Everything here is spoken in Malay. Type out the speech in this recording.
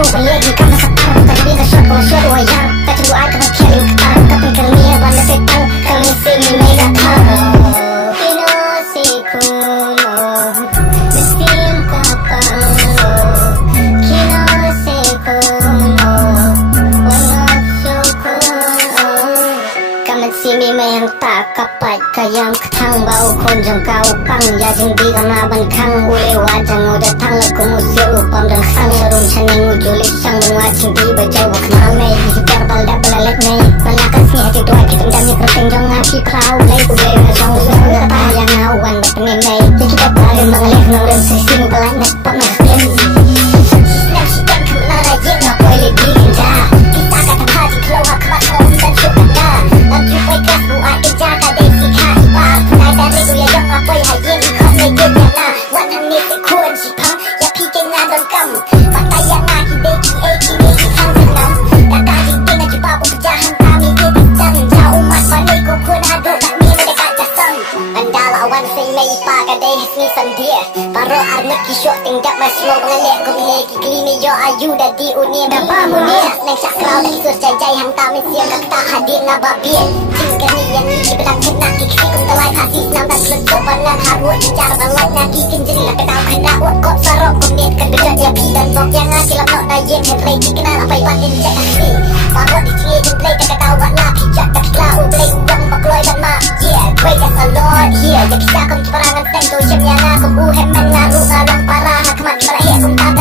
baru berlagi kau masakkan bukan jadi kesyut kau syut wayang tak tunggu ai kau kiai yang ketang tapi kernia banda setang kami sini mega tang inosi kuno mesin kapang kinosi kuno wanap syukuno kami sini mayang tak kapat kayang ketang bau konjang kau pang ya jengdi kama bankang ule wajang udah tang laku museu pam dan sang sarung chaning ujulik sang mengwajing di bajau wakmal mei hibar balda balalet mei balakas ni hati tua kita mendamnya kerteng jong ngapi prau lay kubay ngajong usung ngata yang ngawan batengin mei jadi kita balik mengalih nurun sesing belak nepot ngertem nak sidang kemana rajin ngapoy lebih genja kita kata hati kelau hakmat om dan syukanda dan cupai kelas buat kerja kadai sikha iba punai dari kuya jong ngapoy hayin ikut legit yana wanang ni sekun sipang ya pikir ngadon kam pakai yang ngaki deki eki deki sang senam kata jingking aja babu pejahan kami kita jam jauh umat balik kukun aduk tak ni mendekat jasam anda lawan saya ipa kadai hasni sandia baru armet kisyok tingkat maslo pengalek kumiliki kelini yo ayu dadi unia berapa munia neng sakrau tak sur jajai hang tamin siang kata hadir nababir jingkan ni yang ni bedak kena kiksi kum tawai kasih senam dan selesuk banan harut bicara balai naki kenjeri lah kenal kena uat kop sarok kumit kerbejat ya pi dan bok yang ngasih lap nok nayen henrei dikenal apa ibat dan cek kasih baru di sini jemplay tak kata uat lah pijak tak kelah ublay uang bakloi dan mak yeah great as a lord here jadi kita kum kiparangan stand to jem yang aku uhem mengaruh alang parah hakmat kiparah kum tak